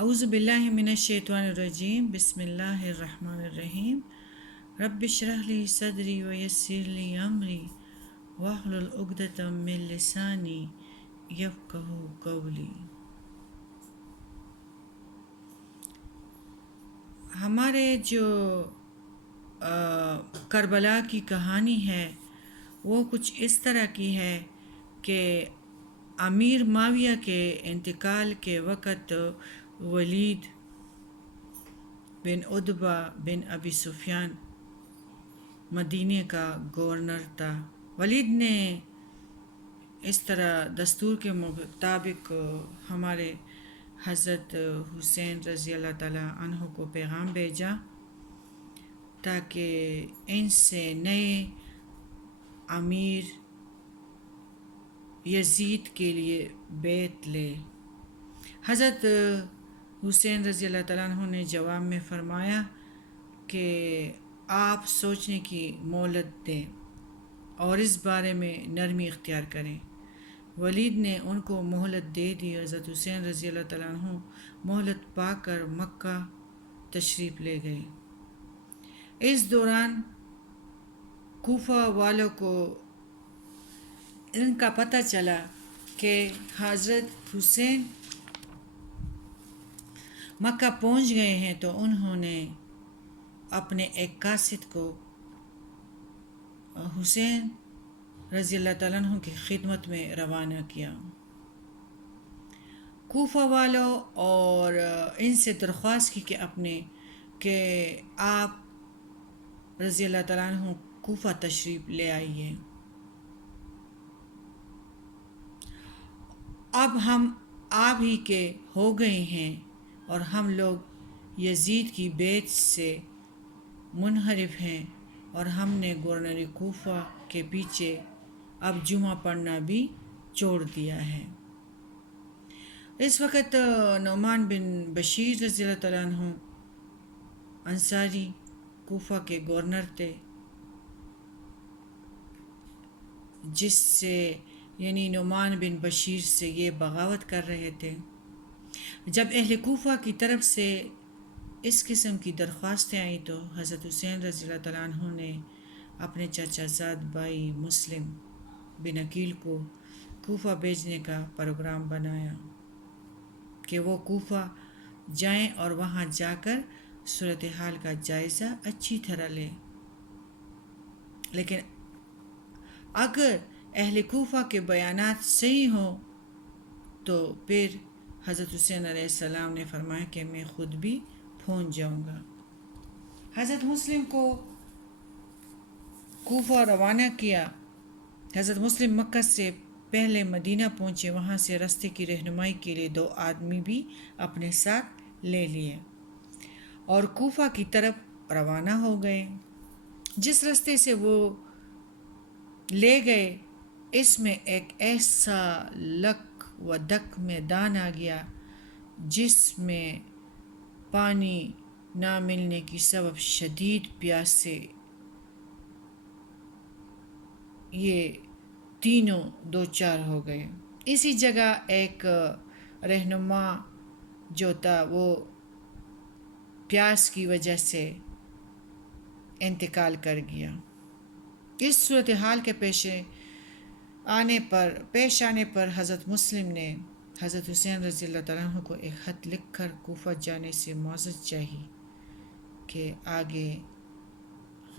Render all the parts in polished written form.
اعوذ باللہ من الشیطان الرجیم، بسم اللہ الرحمن الرحیم۔ رب اشرح لی صدری ویسر لی امری واحلل عقدۃ من لسانی یفقہوا قولی۔ ہمارے جو کربلا کی کہانی ہے وہ کچھ اس طرح کی ہے کہ امیر معاویہ کے انتقال کے وقت ولید بن عتبہ بن ابی سفیان مدینے کا گورنر تھا۔ ولید نے اس طرح دستور کے مطابق ہمارے حضرت حسین رضی اللہ تعالیٰ عنہ کو پیغام بھیجا تاکہ ان سے نئے امیر یزید کے لیے بیعت لے۔ حضرت حسین رضی اللہ تعالیٰ عنہ نے جواب میں فرمایا کہ آپ سوچنے کی مہلت دیں اور اس بارے میں نرمی اختیار کریں۔ ولید نے ان کو مہلت دے دی۔ حضرت حسین رضی اللہ تعالیٰ عنہ مہلت پا کر مکہ تشریف لے گئے۔ اس دوران کوفہ والوں کو ان کا پتہ چلا کہ حضرت حسین مکہ پہنچ گئے ہیں، تو انہوں نے اپنے ایک قاصد کو حسین رضی اللہ تعالیٰ عنہ کی خدمت میں روانہ کیا۔ کوفہ والوں اور ان سے درخواست کی کہ آپ رضی اللہ تعالیٰ عنہ کوفہ تشریف لے آئیے۔ اب ہم آپ ہی کے ہو گئے ہیں اور ہم لوگ یزید کی بیعت سے منحرف ہیں، اور ہم نے گورنر کوفہ کے پیچھے اب جمعہ پڑھنا بھی چھوڑ دیا ہے۔ اس وقت نعمان بن بشیر رضی اللہ تعالیٰ عنہ انصاری کوفہ کے گورنر تھے، جس سے یعنی نعمان بن بشیر سے یہ بغاوت کر رہے تھے۔ جب اہل کوفہ کی طرف سے اس قسم کی درخواستیں آئیں تو حضرت حسین رضی اللہ تعالیٰ عنہ نے اپنے چچا زاد بھائی مسلم بن عقیل کو کوفہ بھیجنے کا پروگرام بنایا کہ وہ کوفہ جائیں اور وہاں جا کر صورتحال کا جائزہ اچھی طرح لیں۔ لیکن اگر اہل کوفہ کے بیانات صحیح ہوں تو پھر حضرت حسین علیہ السلام نے فرمایا کہ میں خود بھی پہنچ جاؤں گا۔ حضرت مسلم کو کوفہ روانہ کیا۔ حضرت مسلم مکہ سے پہلے مدینہ پہنچے، وہاں سے راستے کی رہنمائی کے لیے 2 آدمی بھی اپنے ساتھ لے لیے اور کوفہ کی طرف روانہ ہو گئے۔ جس راستے سے وہ لے گئے اس میں ایک ایسا لک و دک میدان آ گیا جس میں پانی نہ ملنے کی سبب شدید پیاس سے یہ تینوں دوچار ہو گئے۔ اسی جگہ ایک رہنما جو تھا وہ پیاس کی وجہ سے انتقال کر گیا۔ اس صورتحال کے پیش آنے پر حضرت مسلم نے حضرت حسین رضی اللہ تعالیٰ عنہ کو ایک خط لکھ کر کوفہ جانے سے معذرت چاہی کہ آگے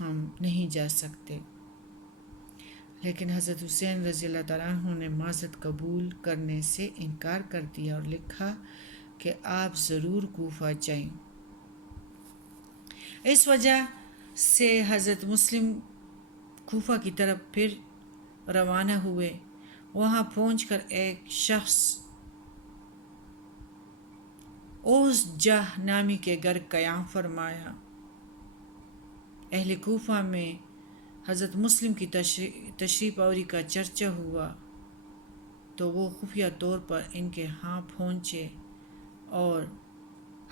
ہم نہیں جا سکتے، لیکن حضرت حسین رضی اللہ تعالیٰ عنہ نے معذرت قبول کرنے سے انکار کر دیا اور لکھا کہ آپ ضرور کوفہ جائیں۔ اس وجہ سے حضرت مسلم کوفہ کی طرف پھر روانہ ہوئے۔ وہاں پہنچ کر ایک شخص اوس جاہ نامی کے گھر قیام فرمایا۔ اہل کوفہ میں حضرت مسلم کی تشریف آوری کا چرچا ہوا تو وہ خفیہ طور پر ان کے ہاں پہنچے اور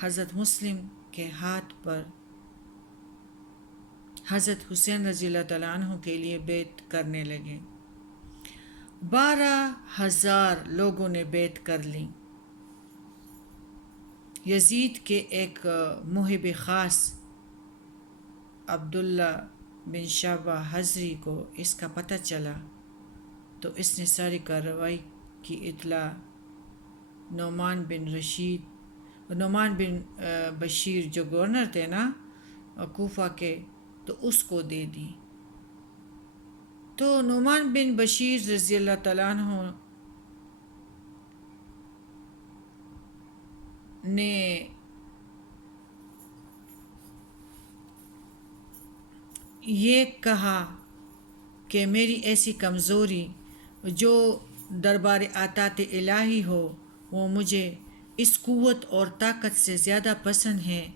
حضرت مسلم کے ہاتھ پر حضرت حسین رضی اللہ تعالیٰ عنہ کے لیے بیعت کرنے لگے۔ 12,000 لوگوں نے بیعت کر لی۔ یزید کے ایک محب خاص عبداللہ بن شعبہ حضری کو اس کا پتہ چلا تو اس نے ساری کارروائی کی اطلاع نعمان بن بشیر جو گورنر تھے نا کوفہ کے، تو اس کو دے دی۔ تو نعمان بن بشیر رضی اللہ تعالیٰ عنہ نے یہ کہا کہ میری ایسی کمزوری جو دربار عطاۃ الہی ہو وہ مجھے اس قوت اور طاقت سے زیادہ پسند ہے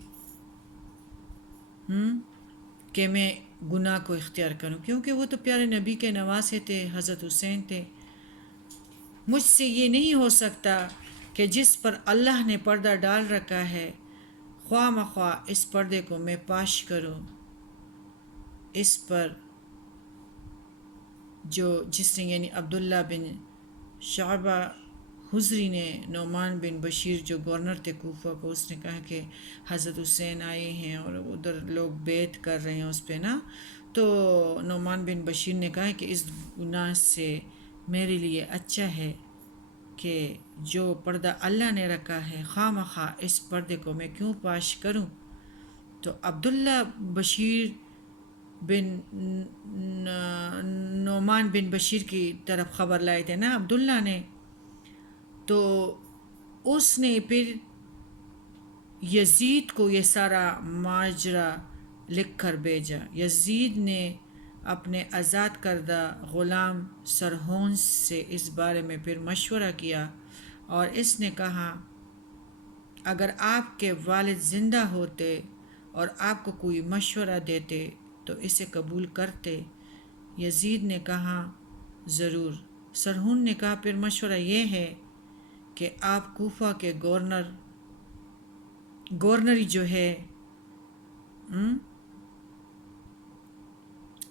کہ میں گناہ کو اختیار کروں، کیونکہ وہ تو پیارے نبی کے نواسے تھے، حضرت حسین تھے۔ مجھ سے یہ نہیں ہو سکتا کہ جس پر اللہ نے پردہ ڈال رکھا ہے خواہ مخواہ اس پردے کو میں پاش کروں، اس پر جس نے یعنی عبداللہ بن شعبہ حضری نے نعمان بن بشیر جو گورنر تھے کوفہ کو، اس نے کہا کہ حضرت حسین آئے ہیں اور ادھر لوگ بیعت کر رہے ہیں اس پہ نا، تو نعمان بن بشیر نے کہا کہ اس گناہ سے میرے لیے اچھا ہے کہ جو پردہ اللہ نے رکھا ہے خواہ مخواہ اس پردے کو میں کیوں پاش کروں۔ تو عبداللہ بشیر بن نعمان بن بشیر کی طرف خبر لائے تھے نا عبداللہ نے، تو اس نے پھر یزید کو یہ سارا ماجرا لکھ کر بھیجا۔ یزید نے اپنے آزاد کردہ غلام سرہون سے اس بارے میں پھر مشورہ کیا اور اس نے کہا اگر آپ کے والد زندہ ہوتے اور آپ کو کوئی مشورہ دیتے تو اسے قبول کرتے۔ یزید نے کہا ضرور۔ سرہون نے کہا پھر مشورہ یہ ہے کہ آپ کوفہ کے گورنری جو ہے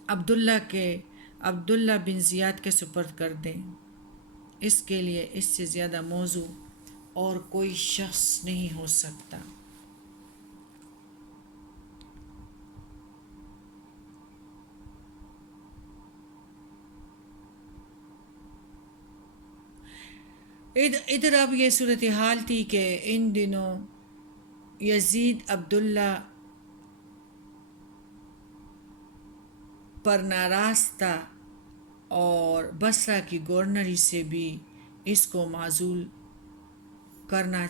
عبداللہ بن زیاد کے سپرد کر دیں، اس کے لیے اس سے زیادہ موزوں اور کوئی شخص نہیں ہو سکتا۔ ادھر اب یہ صورتحال تھی کہ ان دنوں یزید عبداللہ پر ناراض تھا اور بصرہ کی گورنری سے بھی اس کو معزول کرنا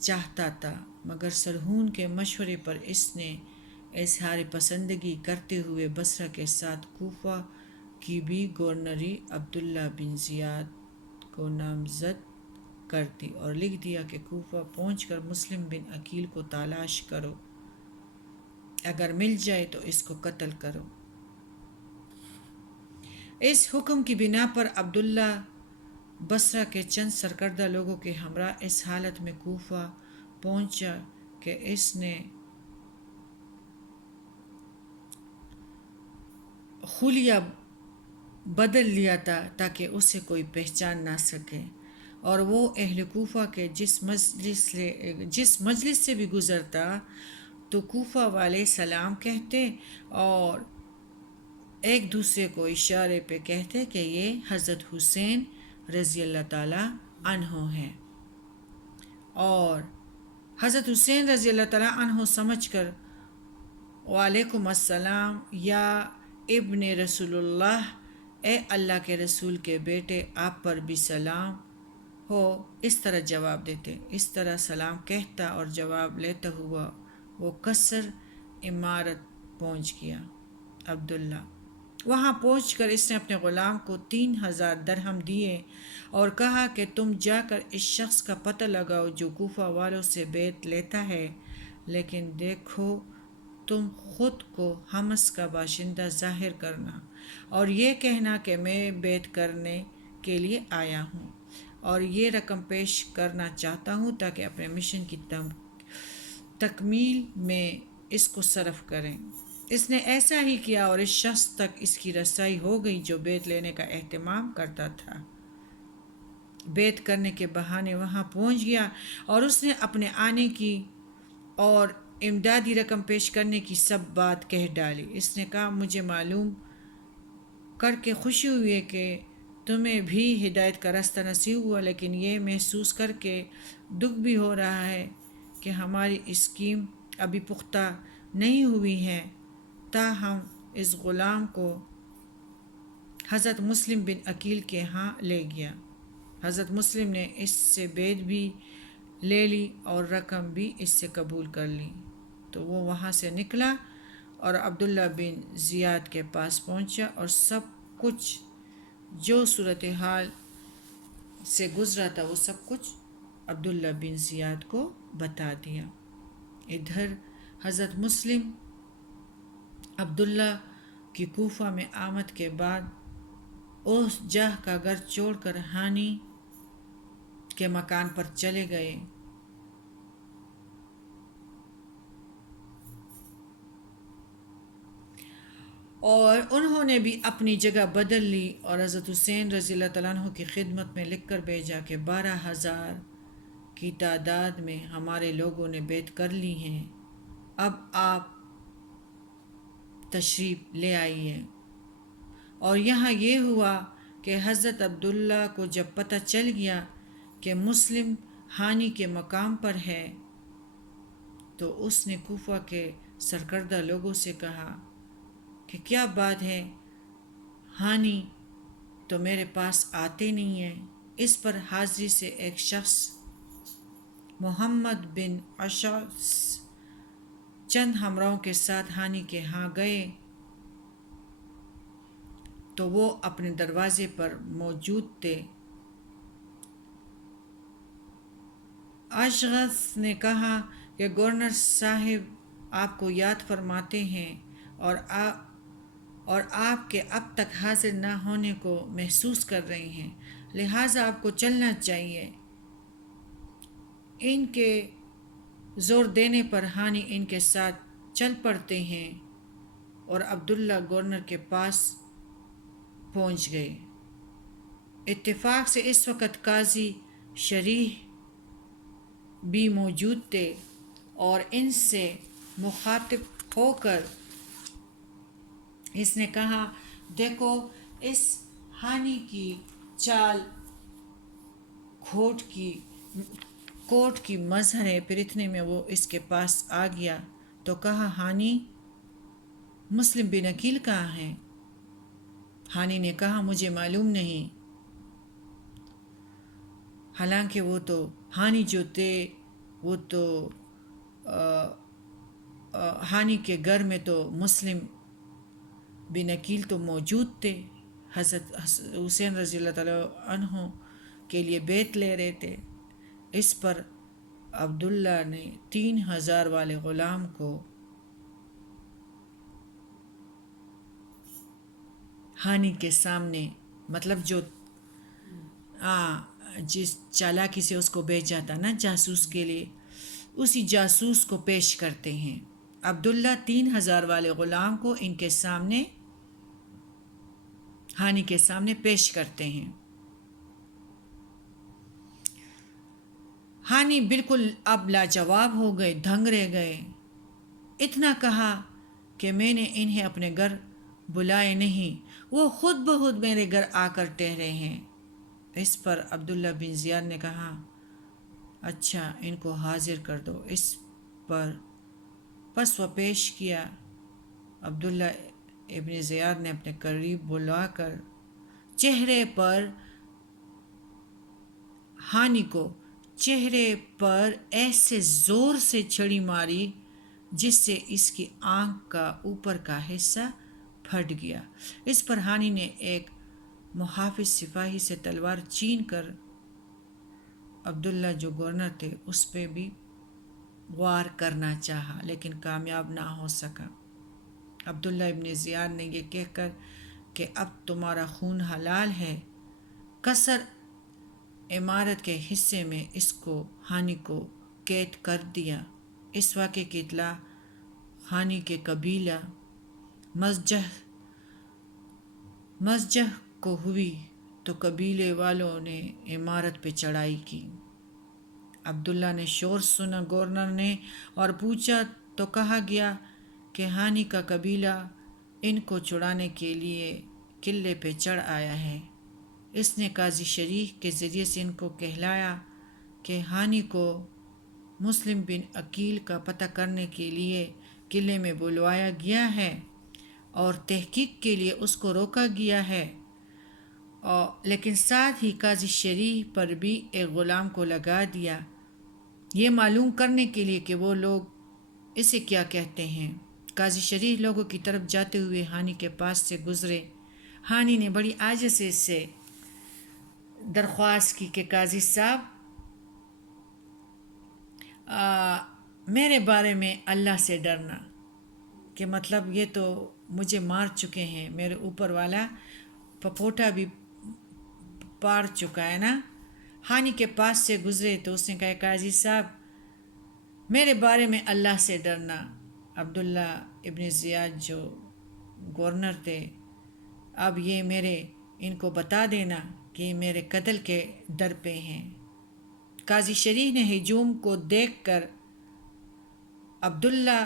چاہتا تھا، مگر سرہون کے مشورے پر اس نے اظہار پسندگی کرتے ہوئے بصرہ کے ساتھ کوفہ کی بھی گورنری عبداللہ بن زیاد کو نامزد کر دی اور لکھ دیا کہ کوفہ پہنچ کر مسلم بن عقیل کو تلاش کرو، اگر مل جائے تو اس کو قتل کرو۔ اس حکم کی بنا پر عبداللہ بصرہ کے چند سرکردہ لوگوں کے ہمراہ اس حالت میں کوفہ پہنچا کہ اس نے خلیہ بدل لیا تھا تاکہ اسے کوئی پہچان نہ سکے، اور وہ اہل کوفہ کے جس مجلس سے بھی گزرتا تو کوفہ والے سلام کہتے اور ایک دوسرے کو اشارے پہ کہتے کہ یہ حضرت حسین رضی اللہ تعالیٰ عنہ ہیں، اور حضرت حسین رضی اللہ تعالیٰ عنہ سمجھ کر وعلیکم السلام یا ابن رسول اللہ، اے اللہ کے رسول کے بیٹے آپ پر بھی سلام ہو، اس طرح جواب دیتے۔ اس طرح سلام کہتا اور جواب لیتا ہوا وہ قصر امارت پہنچ گیا۔ عبداللہ وہاں پہنچ کر اس نے اپنے غلام کو 3000 درہم دیے اور کہا کہ تم جا کر اس شخص کا پتہ لگاؤ جو کوفہ والوں سے بیعت لیتا ہے، لیکن دیکھو تم خود کو حمص کا باشندہ ظاہر کرنا اور یہ کہنا کہ میں بیعت کرنے کے لیے آیا ہوں اور یہ رقم پیش کرنا چاہتا ہوں تاکہ اپنے مشن کی تکمیل میں اس کو صرف کریں۔ اس نے ایسا ہی کیا اور اس شخص تک اس کی رسائی ہو گئی جو بیعت لینے کا اہتمام کرتا تھا۔ بیعت کرنے کے بہانے وہاں پہنچ گیا اور اس نے اپنے آنے کی اور امدادی رقم پیش کرنے کی سب بات کہہ ڈالی۔ اس نے کہا مجھے معلوم کر کے خوشی ہوئی ہے کہ تمہیں بھی ہدایت کا راستہ نصیب ہوا، لیکن یہ محسوس کر کے دکھ بھی ہو رہا ہے کہ ہماری اسکیم ابھی پختہ نہیں ہوئی ہے۔ تاہم اس غلام کو حضرت مسلم بن عقیل کے ہاں لے گیا۔ حضرت مسلم نے اس سے بیعت بھی لے لی اور رقم بھی اس سے قبول کر لی۔ تو وہ وہاں سے نکلا اور عبداللہ بن زیاد کے پاس پہنچا اور سب کچھ جو صورتحال سے گزرا تھا وہ سب کچھ عبداللہ بن زیاد کو بتا دیا۔ ادھر حضرت مسلم عبداللہ کی کوفہ میں آمد کے بعد اس جاہ کا گھر چھوڑ کر ہانی کے مکان پر چلے گئے۔ اور انہوں نے بھی اپنی جگہ بدل لی اور حضرت حسین رضی اللہ تعالیٰ عنہ کی خدمت میں لکھ کر بھیجا کہ 12,000 کی تعداد میں ہمارے لوگوں نے بیعت کر لی ہیں، اب آپ تشریف لے آئیے۔ اور یہاں یہ ہوا کہ حضرت عبداللہ کو جب پتہ چل گیا کہ مسلم ہانی کے مقام پر ہے تو اس نے کوفہ کے سرکردہ لوگوں سے کہا کہ کیا بات ہے، ہانی تو میرے پاس آتے نہیں ہیں۔ اس پر حاضری سے ایک شخص محمد بن اشعث چند ہمراہوں کے ساتھ ہانی کے ہاں گئے تو وہ اپنے دروازے پر موجود تھے۔ اشعث نے کہا کہ گورنر صاحب آپ کو یاد فرماتے ہیں اور آپ کے اب تک حاضر نہ ہونے کو محسوس کر رہے ہیں، لہٰذا آپ کو چلنا چاہیے۔ ان کے زور دینے پر ہانی ان کے ساتھ چل پڑتے ہیں اور عبداللہ گورنر کے پاس پہنچ گئے۔ اتفاق سے اس وقت قاضی شریح بھی موجود تھے اور ان سے مخاطب ہو کر اس نے کہا دیکھو اس ہانی کی چال کوٹ کی مظہر ہے۔ پھر اتنے میں وہ اس کے پاس آ گیا تو کہا ہانی مسلم بن عقیل کہاں ہیں؟ ہانی نے کہا مجھے معلوم نہیں، حالانکہ وہ تو ہانی جو تھے وہ تو ہانی کے گھر میں تو مسلم بن عقیل تو موجود تھے، حضرت حسین رضی اللہ تعالیٰ عنہ کے لیے بیعت لے رہے تھے۔ اس پر عبداللہ نے 3,000 والے غلام کو ہانی کے سامنے، مطلب جو جس چالاکی سے اس کو بھیجا تھا نا جاسوس کے لیے، اسی جاسوس کو پیش کرتے ہیں۔ عبداللہ 3,000 والے غلام کو ان کے سامنے ہانی کے سامنے پیش کرتے ہیں۔ ہانی بالکل اب لاجواب ہو گئے، دھنگ رہ گئے۔ اتنا کہا کہ میں نے انہیں اپنے گھر بلائے نہیں، وہ خود بخود میرے گھر آ کر ٹھہرے ہیں۔ اس پر عبداللہ بن زیاد نے کہا اچھا ان کو حاضر کر دو۔ اس پر پس وہ پیش کیا۔ عبداللہ ابن زیاد نے اپنے قریب بلا کر چہرے پر ہانی کو چہرے پر ایسے زور سے چھڑی ماری جس سے اس کی آنکھ کا اوپر کا حصہ پھٹ گیا۔ اس پر ہانی نے ایک محافظ سپاہی سے تلوار چھین کر عبداللہ جو گورنر تھے اس پہ بھی وار کرنا چاہا لیکن کامیاب نہ ہو سکا۔ عبداللہ ابن زیاد نے یہ کہہ کر کہ اب تمہارا خون حلال ہے، قصر عمارت کے حصے میں اس کو ہانی کو قید کر دیا۔ اس واقعے کی اطلاع ہانی کے قبیلہ مزجہ کو ہوئی تو قبیلے والوں نے عمارت پہ چڑھائی کی۔ عبداللہ نے شور سنا گورنر نے اور پوچھا تو کہا گیا کہ ہانی کا قبیلہ ان کو چھڑانے کے لیے قلعے پہ چڑھ آیا ہے۔ اس نے قاضی شریح کے ذریعے سے ان کو کہلایا کہ ہانی کو مسلم بن عقیل کا پتہ کرنے کے لیے قلعے میں بلوایا گیا ہے اور تحقیق کے لیے اس کو روکا گیا ہے، لیکن ساتھ ہی قاضی شریح پر بھی ایک غلام کو لگا دیا، یہ معلوم کرنے کے لیے کہ وہ لوگ اسے کیا کہتے ہیں۔ قاضی شریح لوگوں کی طرف جاتے ہوئے ہانی کے پاس سے گزرے۔ ہانی نے بڑی عاجزی سے درخواست کی کہ قاضی صاحب، میرے بارے میں اللہ سے ڈرنا، کہ مطلب یہ تو مجھے مار چکے ہیں، میرے اوپر والا پپوٹا بھی پار چکا ہے نا۔ ہانی کے پاس سے گزرے تو اس نے کہا قاضی صاحب میرے بارے میں اللہ سے ڈرنا۔ عبداللہ ابن زیاد جو گورنر تھے، اب یہ ان کو بتا دینا کہ میرے قتل کے در پہ ہیں۔ قاضی شریح نے ہجوم کو دیکھ کر عبداللہ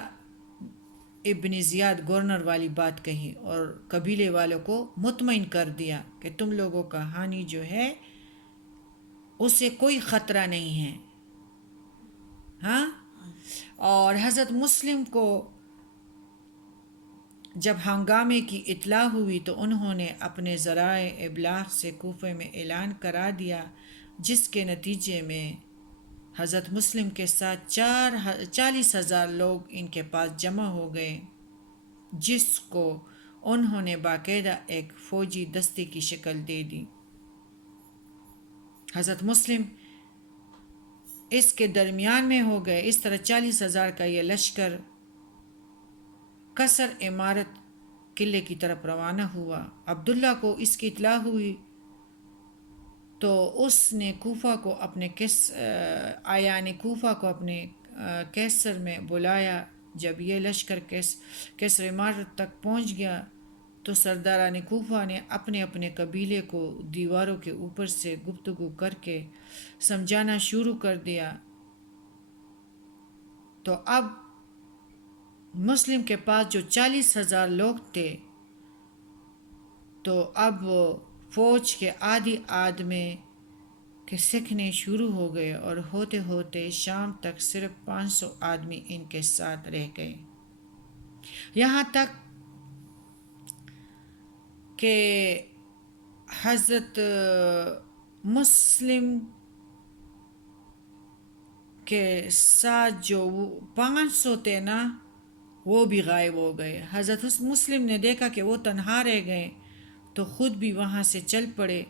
ابن زیاد گورنر والی بات کہی اور قبیلے والوں کو مطمئن کر دیا کہ تم لوگوں کا ہانی جو ہے اسے کوئی خطرہ نہیں ہے۔ ہاں، اور حضرت مسلم کو جب ہنگامے کی اطلاع ہوئی تو انہوں نے اپنے ذرائع ابلاغ سے کوفے میں اعلان کرا دیا، جس کے نتیجے میں حضرت مسلم کے ساتھ 40,000 لوگ ان کے پاس جمع ہو گئے، جس کو انہوں نے باقاعدہ ایک فوجی دستے کی شکل دے دی۔ حضرت مسلم اس کے درمیان میں ہو گئے۔ اس طرح 40,000 کا یہ لشکر قصر عمارت قلعے کی طرف روانہ ہوا۔ عبداللہ کو اس کی اطلاع ہوئی تو اس نے کوفہ کو اپنے کیسر میں بلایا۔ جب یہ لشکر کیسر عمارت تک پہنچ گیا تو سرداران کوفہ نے اپنے اپنے قبیلے کو دیواروں کے اوپر سے گفتگو کر کے سمجھانا شروع کر دیا۔ تو اب مسلم کے پاس جو 40,000 لوگ تھے تو اب فوج کے آدمی کے سیکھنے شروع ہو گئے اور ہوتے ہوتے شام تک صرف 500 آدمی ان کے ساتھ رہ گئے، یہاں تک کہ حضرت مسلم کے ساتھ جو 500 تھے نا وہ بھی غائب ہو گئے۔ حضرت مسلم نے دیکھا کہ وہ تنہا رہ گئے تو خود بھی وہاں سے چل پڑے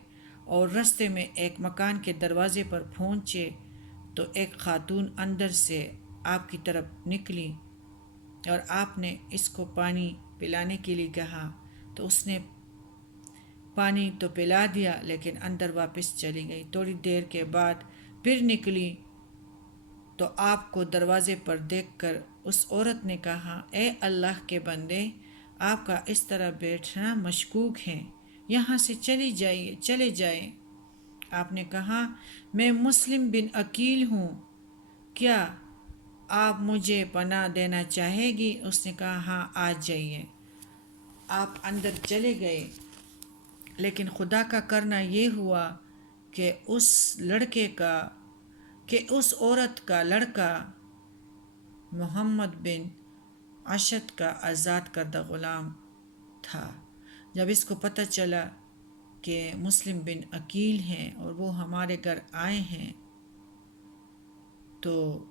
اور رستے میں ایک مکان کے دروازے پر پہنچے تو ایک خاتون اندر سے آپ کی طرف نکلی اور آپ نے اس کو پانی پلانے کے لیے کہا تو اس نے پانی تو پلا دیا لیکن اندر واپس چلی گئی۔ تھوڑی دیر کے بعد پھر نکلی تو آپ کو دروازے پر دیکھ کر اس عورت نے کہا، اے اللہ کے بندے، آپ کا اس طرح بیٹھنا مشکوک ہے، یہاں سے چلے جائیں۔ آپ نے کہا، میں مسلم بن عقیل ہوں، کیا آپ مجھے پناہ دینا چاہے گی؟ اس نے کہا، ہاں آ جائیے۔ آپ اندر چلے گئے، لیکن خدا کا کرنا یہ ہوا کہ اس عورت کا لڑکا محمد بن اشد کا آزاد کردہ غلام تھا۔ جب اس کو پتہ چلا کہ مسلم بن عقیل ہیں اور وہ ہمارے گھر آئے ہیں تو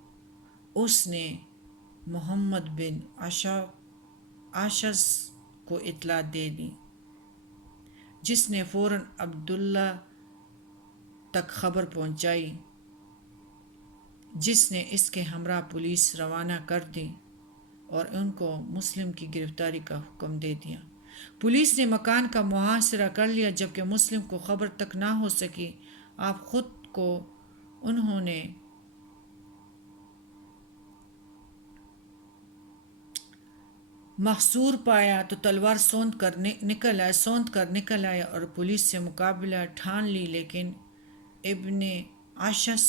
اس نے محمد بن اشد کو اطلاع دے دی، جس نے فوراً عبداللہ تک خبر پہنچائی، جس نے اس کے ہمراہ پولیس روانہ کر دی اور ان کو مسلم کی گرفتاری کا حکم دے دیا۔ پولیس نے مکان کا محاصرہ کر لیا، جبکہ مسلم کو خبر تک نہ ہو سکی۔ آپ خود کو انہوں نے محصور پایا تو تلوار سونت کر نکل آیا اور پولیس سے مقابلہ ٹھان لی، لیکن ابن عشس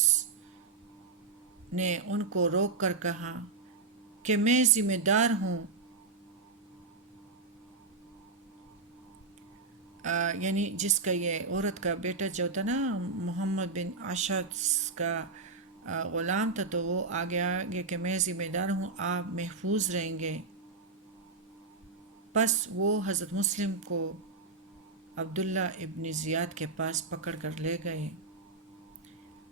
نے ان کو روک کر کہا کہ میں ذمہ دار ہوں، یعنی جس کا یہ عورت کا بیٹا جو تھا نا، محمد بن عشس کا غلام تھا، تو وہ آگے آگے کہ میں ذمہ دار ہوں، آپ محفوظ رہیں گے۔ پس وہ حضرت مسلم کو عبداللہ ابن زیاد کے پاس پکڑ کر لے گئے۔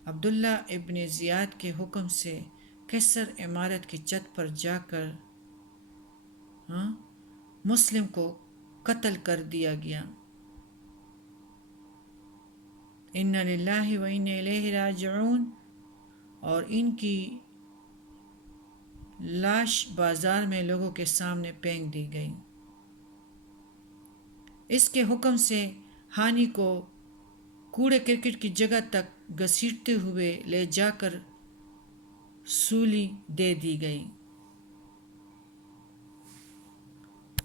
عبداللہ ابن زیاد کے حکم سے کیسر عمارت کی چھت پر جا کر مسلم کو قتل کر دیا گیا۔ انا للہ و انا الیہ راجعون، اور ان کی لاش بازار میں لوگوں کے سامنے پھینک دی گئی۔ اس کے حکم سے ہانی کو کوڑے کرکٹ کی جگہ تک گھسیٹتے ہوئے لے جا کر سولی دے دی گئی۔